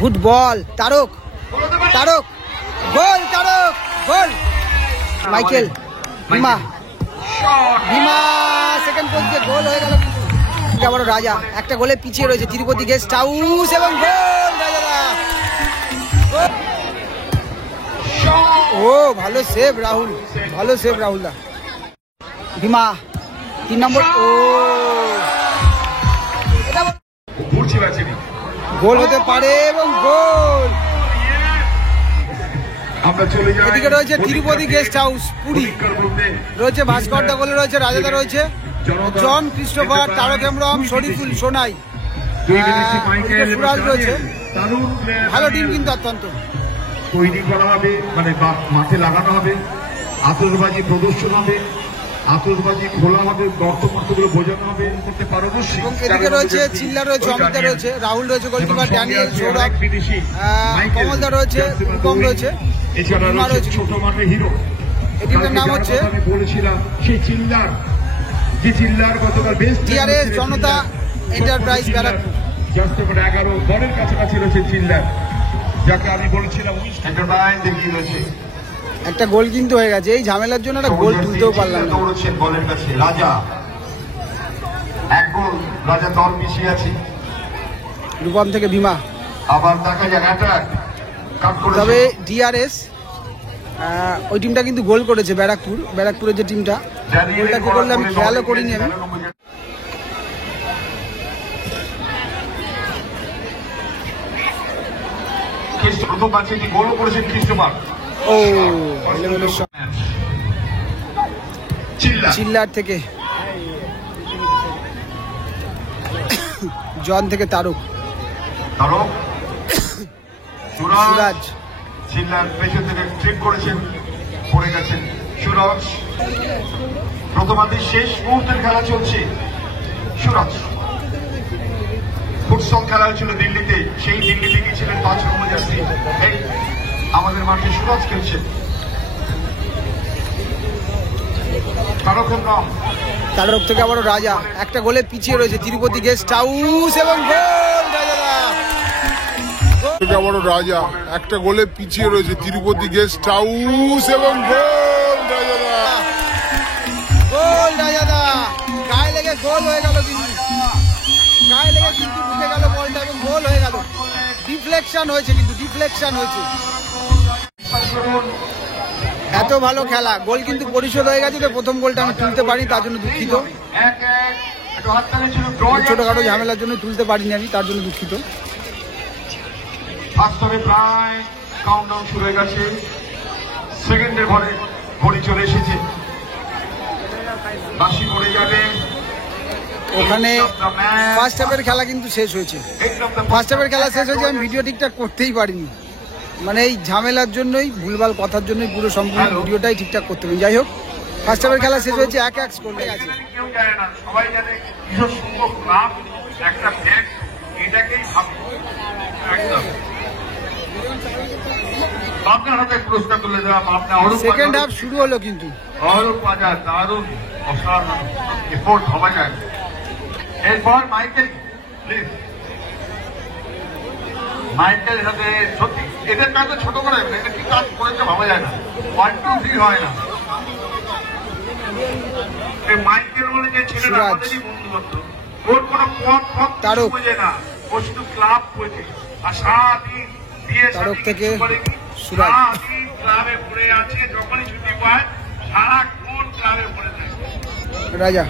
Good ball Tarak, Tarak goal, Tarak goal. Michael, Bhima, Bhima second post দিয়ে goal হয়ে গেল। আবার রাজা একটা গোলে পিছিয়ে রয়েছে তিরুপতি গেস্ট হাউস এবং গোল রাজাদা। ও ভালো সেভ রাহুল, ভালো সেভ রাহুল দা। ভীমা 3 নম্বর, ও গোল হতে পারে এবং গোল। এদিকে রয়েছে তিরুপতি গেস্ট হাউস পুরী, রয়েছে ভাস্কর দা গোলে রয়েছে, রাজাদা রয়েছে, জন, ক্রিস্টোফার, তারক হেমব্রম, শরীফুল, সোনাই, সুরাজ রয়েছে। ভালো টিম কিন্তু অত্যন্ত। তৈরি করা হবে, মানে মাঠে লাগানো হবে, আতশবাজি প্রদর্শন হবে, আতশবাজি খোলা হবে, গর্তগুলো বোঝানো হবে, করতে পারদর্শী। এবং এদিকে রয়েছে চিল্লা রয়েছে, অমিতা রয়েছে, রাহুল রয়েছে, গোলকিপার ড্যানিয়েল, সৌরভ, কমলদা রয়েছে, রূপম রয়েছে, এছাড়া রয়েছে ছোট মাঠে হিরো। এই টিমটার নাম হচ্ছে আমি বলেছিলাম সেই চিল্লার, যে চিল্লার গতকাল বেস্ট টিআরএস জনতা এন্টারপ্রাইজ ব্যারাকপুর। জাস্ট 11 দলের কাছাকাছি রয়েছে চিল্লার, যাকে আমি বলেছিলাম এন্টারপ্রাইজ দেখিয়ে রয়েছে। একটা গোল কিন্তু হয়ে গেছে, এই ঝামেলার জন্য একটা গোল তুলতেও পারলাম না। দৌড়ছেন বলের কাছে রাজা, এক গোল, রাজা দল পিছিয়ে আছে। রূপম থেকে ভীমা, আবার দেখা যাক অ্যাটাক কাট করেছে, তবে ডিআরএস ওই টিমটা কিন্তু গোল করেছে, ব্যারাকপুর, ব্যারাকপুরের যে টিমটা, গোলটা কি করলে আমি খেয়ালও করিনি আমি। প্রথম ম্যাচে গোলও করেছেন ক্রিস্টোফার। ও চিল্লার থেকে জন থেকে তারক, তারক, সুরাজ, চিল্লার পেছন থেকে ট্রিপ করেছেন, পড়ে গেছেন সুরাজ। প্রথমার্ধের শেষ মুহূর্তের খেলা চলছে। সুরাজ ফুটসল খেলা হয়েছিল দিল্লিতে, সেই দিল্লিতে গিয়েছিলেন 5 নম্বর জার্সি, আমাদের মাঠে সুরাজ খেলছেন। তারক হেমব্রম, তারক থেকে আবারও রাজা একটা গোলে পিছিয়ে রয়েছে তিরুপতি গেস্ট হাউস এবং গোল রাজাদা। আবারও রাজা একটা গোলে পিছিয়ে রয়েছে তিরুপতি গেস্ট হাউস এবং গোল রাজাদা, গোল রাজাদা। গায়ে লেগে গোল হয়ে গেল, কিন্তু গায়ে লেগে কিন্তু ঢুকে গেল বলটা এবং গোল হয়ে গেল। ডিফ্লেকশন হয়েছে, কিন্তু ডিফ্লেকশন হয়েছে। এত ভালো খেলা, গোল কিন্তু পরিশোধ হয়ে গেছে। তো প্রথম গোলটা আমি তুলতে পারি, তার জন্য দুঃখিত। ছোটখাটো ঝামেলার জন্য তুলতে পারিনি আমি, তার জন্য দুঃখিত। বাস্তবে প্রায় কাউন্টডাউন শুরু হয়ে গেছে, সেকেন্ডের ঘরে ঘড়ি চলে এসেছে, বাঁশি পড়ে যাবে। ওখানে ফার্স্ট হাফের খেলা কিন্তু শেষ হয়েছে, ফার্স্ট হাফের খেলা শেষ হয়েছে। আমি ভিডিও ঠিকঠাক করতেই পারিনি, মানে এই ঝামেলার জন্যই, ভুলভাল কথার জন্যই পুরো সম্পূর্ণ ভিডিওটাই ঠিকঠাক করতে পারি। যাই হোক, ফার্স্ট হাফের খেলা শেষ হয়েছে, 1-1 স্কোর হয়ে গেছে। কেউ জানে না, সবাই জানে কিশোর সংঘ ক্লাব একটা ফ্যাক্ট, এটাকেই ভাবে একদম। আপনার হাতে পুরস্কার তুলে দেওয়া, আপনার সেকেন্ড হাফ শুরু হলো কিন্তু অরূপ বাজার দারুণ অসাধারণ এফোর্ট ভাবা যায়। এরপর মাইকেল, প্লিজ মাইকেল সাথে সত্যি এদের কাজ ছোট করে, এটা কি কাজ করেছে ভাবা যায় না, 1, 2, 3 হয় না। মাইকেল বলে যে ছেলেটা আমাদেরই বন্ধু করত, ওর কোনো পথ বোঝে না, ও শুধু ক্লাব বোঝে। আর সারাদিন বিয়ে তারক থেকে সুরাজ, সারাদিন ক্লাবে পড়ে আছে, যখনই ছুটি পায় সারাক্ষণ ক্লাবে পড়ে থাকে। রাজা,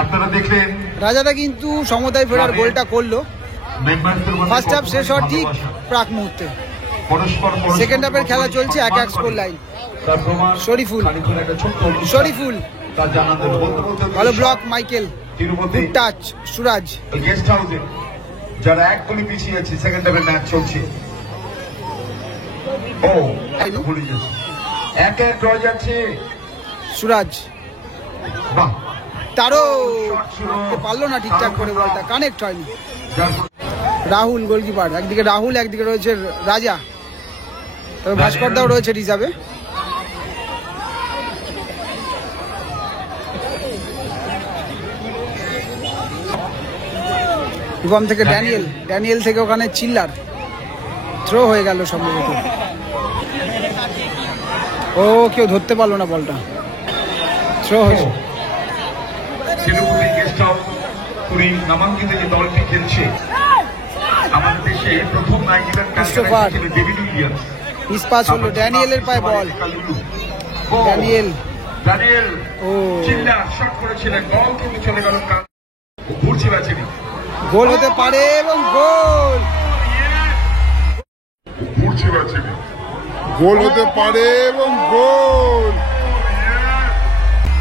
আপনারা দেখলেন রাজাটা কিন্তু সমতায় ফেরার গোলটা করলো ফার্স্ট হাফ শেষ হওয়ার ঠিক প্রাক মুহূর্তে। সেকেন্ড হাফের খেলা চলছে, 1-1 স্কোর লাইন। শরীফুল, শরীফুল ভালো ব্লক, মাইকেল গুড টাচ, সুরাজ। গেস্ট হাউসে যারা 1 গোলে পিছিয়ে আছে, সেকেন্ড হাফের ম্যাচ চলছে। ও ভুলে যাচ্ছে, 1-1 ড্র যাচ্ছে। সুরাজ, বাহ, তারও পারলো না ঠিকঠাক করে, বলটা কানেক্ট হয়নি। রাহুল গোলকিপার, একদিকে রাহুল, একদিকে রয়েছে রাজা, তবে ভাস্কর দাও রয়েছে রিজার্ভে। রূপম থেকে ড্যানিয়েল, ড্যানিয়েল থেকে ওখানে চিল্লার, থ্রো হয়ে গেল সম্ভবত। ও কেউ ধরতে পারলো না বলটা, থ্রো হয়েছে। শিলিগুড়ি গেস্ট হাউস পুরী নামাঙ্কিত যে দলটি খেলছে আমাদের দেশে প্রথম Nigerian Christopher David Williams. Miss pass হলো, ড্যানিয়েলের পায়ে বল, ড্যানিয়েল ড্যানিয়েল ও চিল্লার শট করেছিলেন, বল কিন্তু চলে গেল, ঘুরছে বাঁচেনি, গোল হতে পারে এবং গোল, ঘুরছে বাঁচেনি, গোল হতে পারে এবং গোল,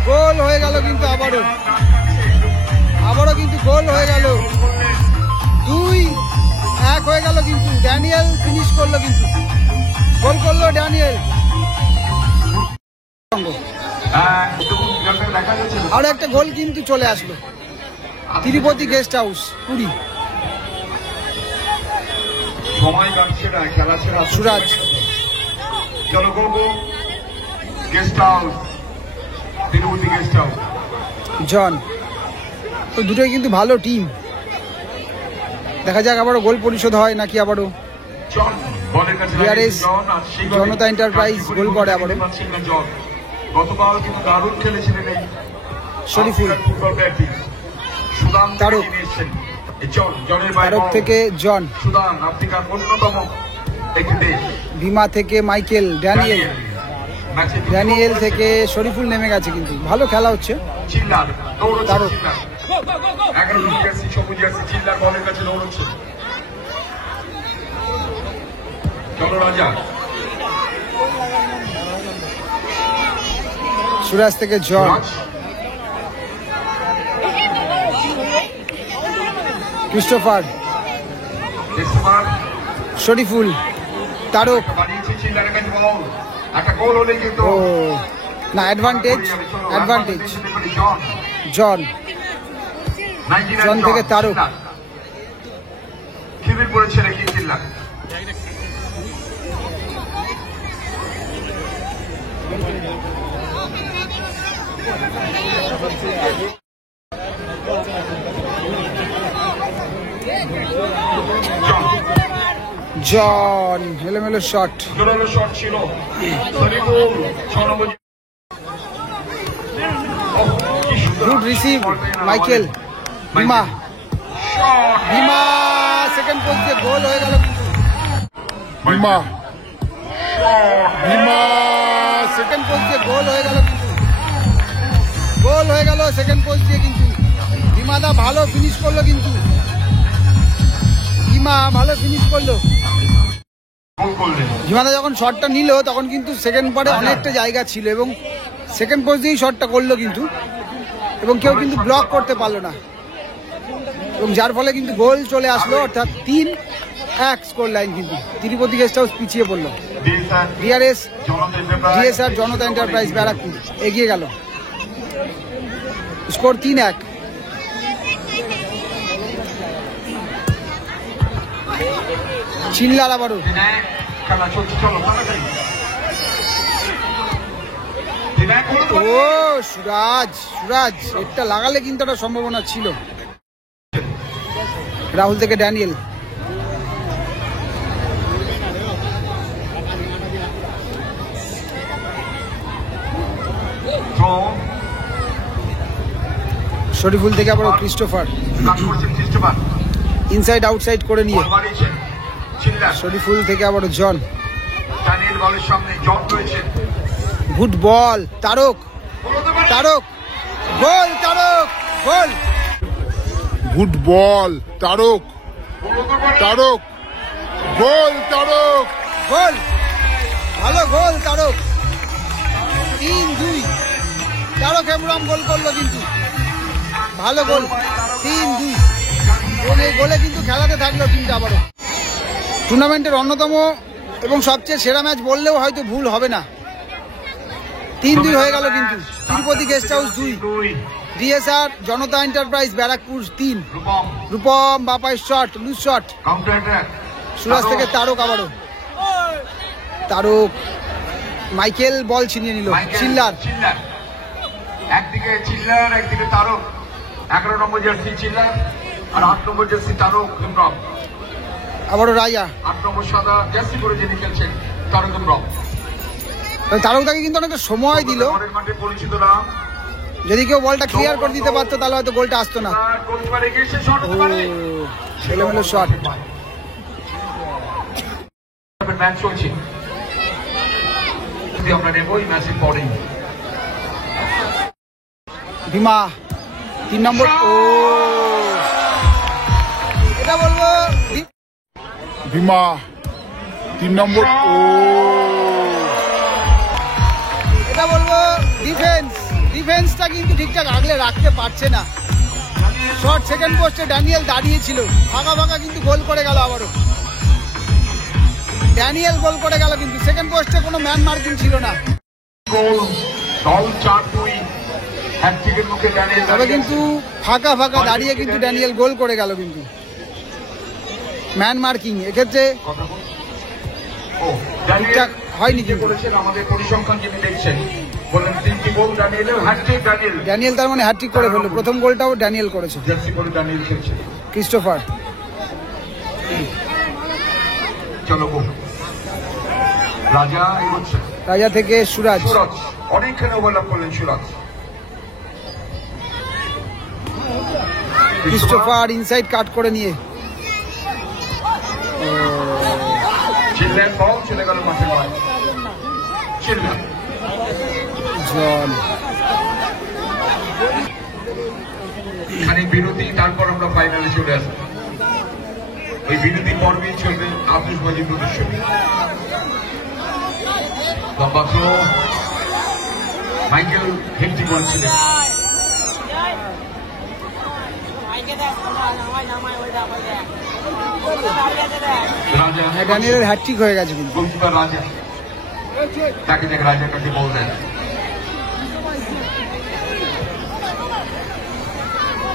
গোল হয়ে গেল কিন্তু আবারও কিন্তু গোল হয়ে গেল, 2-1 হয়ে গেল কিন্তু। ড্যানিয়েল ফিনিশ করলো কিন্তু, গোল করলো ড্যানিয়েল। আর একটা গোল কিন্তু চলে আসলো, তিরুপতি গেস্ট হাউস পুরী। সময় কাটছে না, খেলা ছেড়া সুরাজ জনগোগো guest house, Tirupati guest house, জন, তো দুটোই কিন্তু ভালো টিম। দেখা যাক আবারও গোল পরিশোধ হয় নাকি আবারও জন বলের কাছে DRS জনতা এন্টারপ্রাইজ গোল করে আবারও। গতকাল কিন্তু দারুণ খেলেছিলেন এই শরীফুল, ফুটবল প্র্যাকটিস। সুদান তারক, তারক থেকে জন, সুদান আফ্রিকার অন্যতম একটি দেশ। ভীমা থেকে মাইকেল, ড্যানিয়েল, ড্যানিয়েল থেকে শরীফুল নেমে গেছে কিন্তু ভালো খেলা হচ্ছে। চিল্লার দৌড়চ্ছে, তারক। চিল্লার 11 জার্সি সবুজ জার্সি চিল্লার বলের কাছে দৌড়চ্ছে। চলো রাজা, সুরাজ থেকে জন, ক্রিস্টোফার, শরীফুল, তারক, বানিয়েছে চিল্লারের কাছে বল, একটা গোল হলে কিন্তু ও না, অ্যাডভান্টেজ, জন, জন থেকে তারক, শিবির পড়েছে নাকি চিল্লার। জন এলোমেলো শট, শট ছিল, good receive Michael, Bhima, Bhima second post দিয়ে গোল হয়ে গেল কিন্তু। ভীমা, ভীমা সেকেন্ড পোস্ট দিয়ে গোল হয়ে গেল কিন্তু, গোল হয়ে গেল সেকেন্ড পোস্ট দিয়ে কিন্তু। ভীমাদা ভালো ফিনিশ করলো কিন্তু, ভীমা ভালো ফিনিশ করলো। ভীমাদা যখন শটটা নিল তখন কিন্তু সেকেন্ড পারে অনেকটা জায়গা ছিল এবং সেকেন্ড পোস্ট দিয়েই শটটা করলো কিন্তু, এবং কেউ কিন্তু ব্লক করতে পারলো না, এবং যার ফলে কিন্তু গোল চলে আসলো, অর্থাৎ 3-1 স্কোর লাইন কিন্তু। তিরুপতি গেস্ট হাউস পিছিয়ে পড়লো, ডিএসআর জনতা এন্টারপ্রাইজ ব্যারাকপুর এগিয়ে গেল, স্কোর 3-1। চিল্লার আবারও, ও সুরাজ, সুরাজ এটা লাগালে কিন্তু একটা সম্ভাবনা ছিল। রাহুল থেকে ড্যানিয়েল, শরীফুল থেকে আবার ক্রিস্টোফার, ইনসাইড আউটসাইড করে নিয়ে শরীফুল থেকে আবার জন, good ball, Tarak, Tarak goal, Tarak গোল, good ball, Tarak, Tarak goal, Tarak গোল, ভালো গোল তারক, 3-2। তারক হেমব্রম গোল করলো কিন্তু, ভালো গোল, 3-2, এবং এই গোলে কিন্তু খেলাতে থাকলো টিমটা আবারও। টুর্নামেন্টের অন্যতম এবং সবচেয়ে সেরা ম্যাচ বললেও হয়তো ভুল হবে না। 3-2 হয়ে গেল কিন্তু। তিরুপতি গেস্ট হাউস 2, ডিএসআর জনতা enterprise Barrackpore 3। Rupam বাপাই shot, loose shot, সুরাজ থেকে তারক আবারও, তারক, মাইকেল বল ছিনিয়ে নিল, চিল্লার, একদিকে চিল্লার একদিকে তারক, 11 নম্বর জার্সি চিল্লার, আর 8 নম্বর জার্সি তারক হেমব্রম। আবারও রাজা। 8 নম্বর সাদা জার্সি পরে যিনি খেলছেন তারক হেমব্রম। তারকদাকে কিন্তু অনেকটা সময় দিল, মাঠে পরিচিত নাম। যদি কেউ বলটা ক্লিয়ার করে দিতে পারতো তাহলে হয়তো গোলটা আসতো না। এলোমেলো শট। ম্যাচ চলছে, আমরা নেব এই ম্যাচের পরেই। ভীমা 3 নম্বর। ও এটা বলবো ভীমা 3 নম্বর। ও এটা বলবো ডিফেন্সটা কিন্তু ঠিকঠাক আগলে রাখতে পারছে না। শর্ট সেকেন্ড পোস্টে ড্যানিয়েল দাঁড়িয়েছিল, ফাঁকা ফাঁকা কিন্তু গোল করে গেল। আবারও ড্যানিয়েল গোল করে গেল, কিন্তু সেকেন্ড পোস্টে কোনো ম্যান মার্কিং ছিল না। তবে কিন্তু ফাঁকা ফাঁকা দাঁড়িয়ে কিন্তু ড্যানিয়েল গোল করে গেল, কিন্তু ম্যান মার্কিং এক্ষেত্রে ঠিকঠাক হয়নি। আমাদের পরিসংখ্যান যিনি দেখছেন বললেন 3টি গোল ড্যানিয়েলের, হ্যাটট্রিক ড্যানিয়েল তার মানে হ্যাটট্রিক করে ফেললো। প্রথম গোলটাও ড্যানিয়েল করেছে। জার্সি পরে ড্যানিয়েল খেলছে। ক্রিস্টোফার। চলো গো। রাজা এগোচ্ছে, রাজা থেকে সুরাজ। অনেকখানি ওভারল্যাপ করলেন সুরাজ। ক্রিস্টোফার ইনসাইড কাট করে নিয়ে চিল্লেন, বল চলে গেল মাঠে। চিল্লেন জন। খানিক বিরতি, তারপর আমরা ফাইনালে চলে আসবো। ওই বিরতি পর্বেই চলবে আতশবাজি প্রদর্শনী। লম্বা থ্রো, মাইকেল হেনরি বলছিলেন। রাজা ড্যানিয়েলের হ্যাটট্রিক হয়ে গেছে কিন্তু। গোলকিপার রাজা, তাকে দেখ রাজা কাকে বল দেন।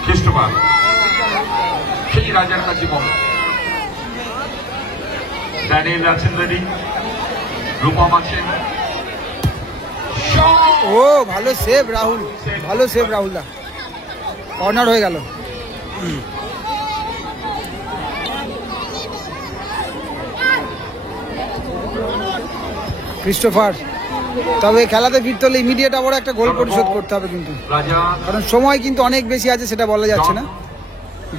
ক্রিস্টোফার সেই রাজার কাছে বল। ড্যানিয়েল আছেন রেডি, রূপম আছেন। ও ভালো সেভ রাহুল, ভালো সেভ রাহুল দা। কর্নার হয়ে গেল। ক্রিস্টোফার, তবে খেলাতে ফিরতে হলে ইমিডিয়েট আবার একটা গোল পরিশোধ করতে হবে কিন্তু, কারণ সময় কিন্তু অনেক বেশি আছে, সেটা বলা যাচ্ছে না।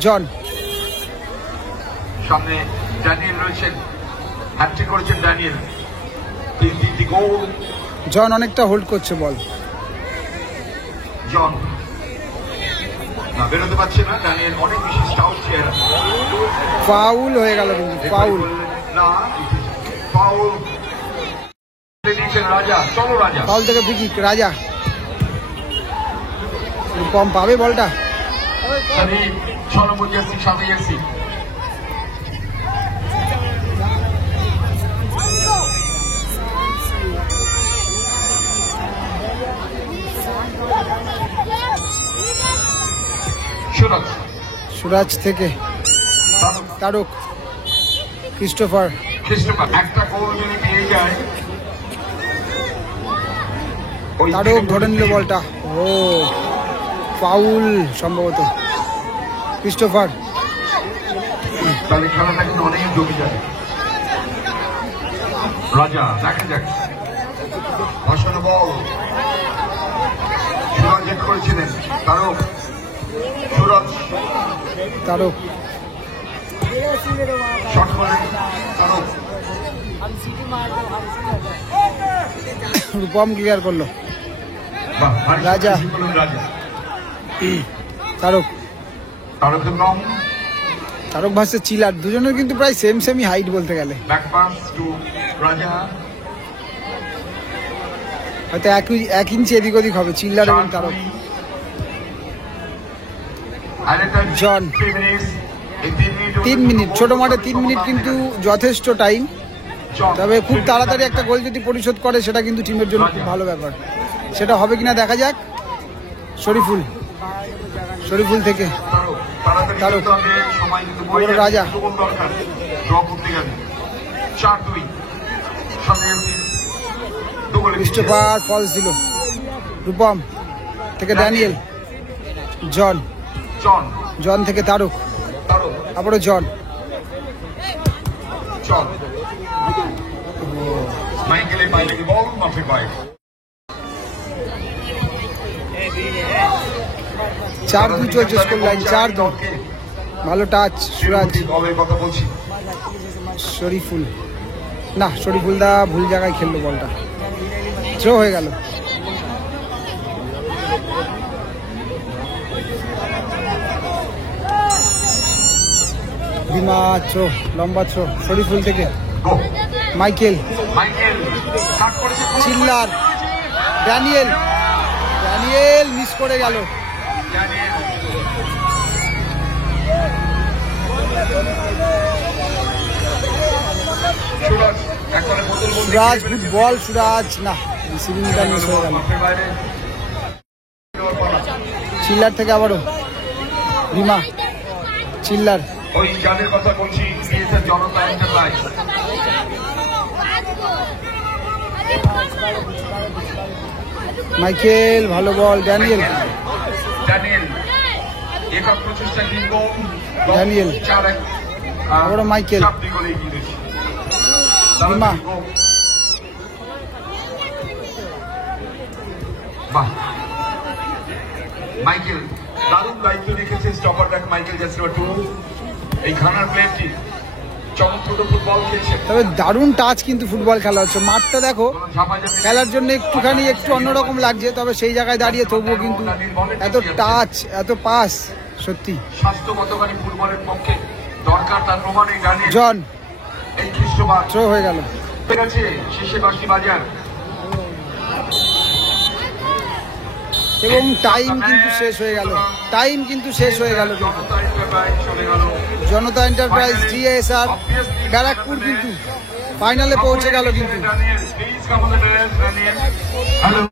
জন সামনে ড্যানিয়েল রয়েছেন, হ্যাটট্রিক করেছেন ড্যানিয়েল, 3টি গোল। জন অনেকটা হোল্ড করছে বল। জন না বেরোতে পারছে না, ড্যানিয়েল অনেক বেশি স্টাউট চেহারা। ফাউল হয়ে গেল কিন্তু, ফাউল না, ফাউল রাজা। চলো রাজা, ফাউল থেকে ফ্রি কিক। রাজা কম পাবে বলটা। 6 নম্বর জার্সি, 7 জার্সি। সুরাজ থেকে তারক। ক্রিস্টোফার একটা গোল যদি পেয়ে যায়, তারক ধরে নিল বলটা। ও ফাউল সম্ভবত। ক্রিস্টোফার তাহলে খেলাটা কিন্তু অনেক জমে যাবে। রাজা দেখা যাক, বসানো বল। সুরাজ হেড করেছিলেন, তারক। সুরাজ তারক শট করেন, তারক। রূপম ক্লিয়ার করলো। রাজা তারক। তারকের নাম তারক ভার্সেস চিলার, দুজনের কিন্তু প্রায় সেমই হাইট বলতে গেলে। হয়তো 1 ইঞ্চি এদিক ওদিক হবে চিল্লার এবং তারক। জন 3 মিনিট, ছোট মাঠে 3 মিনিট কিন্তু যথেষ্ট টাইম। তবে খুব তাড়াতাড়ি একটা গোল যদি পরিশোধ করে সেটা কিন্তু টিমের জন্য খুব ভালো ব্যাপার। সেটা হবে কিনা দেখা যাক। শরীফুল থেকে তারক। রাজা ক্রিস্টোফার ফলস দিল। রূপম থেকে ড্যানিয়েল। জন থেকে তারক। আবারও জন, মাইকেলের বাইরে বল মাঠের বাইরে 4-2 চলছে স্কোর লাইন, 4-2। ভালো টাচ সুরাজ, দলের কথা বলছি। শরীফুল, না শরীফুল দা ভুল জায়গায় খেললো, বলটা থ্রো হয়ে গেল। বিমা থ্রো, লম্বা থ্রো শরীফুল থেকে মাইকেল, চিল্লার, ড্যানিয়েল, ড্যানিয়েল মিস করে গেল। সুরাজ গুড বল, সুরাজ না, রিসিভিংটা মিস হয়ে গেল। চিল্লার থেকে আবারও রিমা, চিল্লার, ওই যাদের কথা বলছি জনতা এন্টারপ্রাইজ। মাইকেল ভালো বল, ড্যানিয়েল, ড্যানিয়েল একক প্রচেষ্টা কিন্তু ড্যানিয়েল, আবারও মাইকেল, রিমা, মাইকেল দারুণ দায়িত্ব রেখেছে stopper back Michael jersey number 2। এই খানার প্লেয়ারটি চমৎকার ফুটবল খেলছে, তবে দারুণ টাচ কিন্তু ফুটবল খেলা হচ্ছে। মাঠটা দেখো খেলার জন্য একটুখানি একটু অন্যরকম লাগছে, তবে সেই জায়গায় দাঁড়িয়ে তবুও কিন্তু এত টাচ, এত পাস, সত্যি স্বাস্থ্যগতকারী ফুটবলের পক্ষে দরকার, তার প্রমাণ এই ড্যানিয়েল। জন এই খ্রিস্টবার থ্রো হয়ে গেল, ঠিক আছে শীর্ষে 10টি বাজার এবং টাইম কিন্তু শেষ হয়ে গেল, টাইম কিন্তু শেষ হয়ে গেল। জনতা এন্টারপ্রাইজ, জিএসআর ব্যারাকপুর কিন্তু ফাইনালে পৌঁছে গেল কিন্তু।